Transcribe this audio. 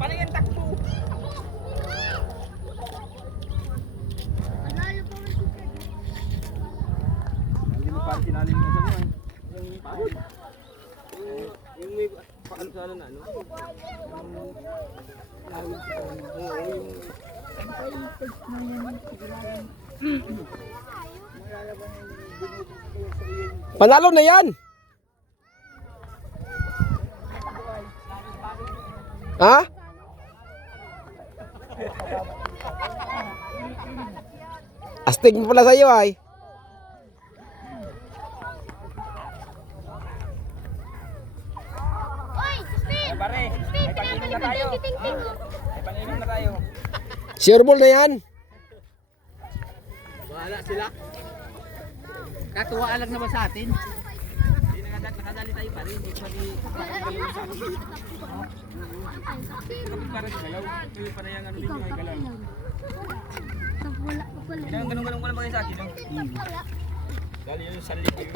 Paano takbo? Hindi mo parang sinalim mo eh. Yung pagod. Yung- Yung may paano sa ano na ano? Yung- Oo, yung Panalo na yan. Ha? Ay. Na. Titing-ting mo. May pang-inom na tayo. Sure ball na yan. Wala sila. Katuwaan lang naman sa atin. Nakadali, tayo pa rin. Hindi rin galaw sa para sa galaw. Hindi pa na ano din yung galaw. Wala pa pala. Ganun, ganun, ganun ko lang bagay sa akin. Wala. Dali yung sanlit.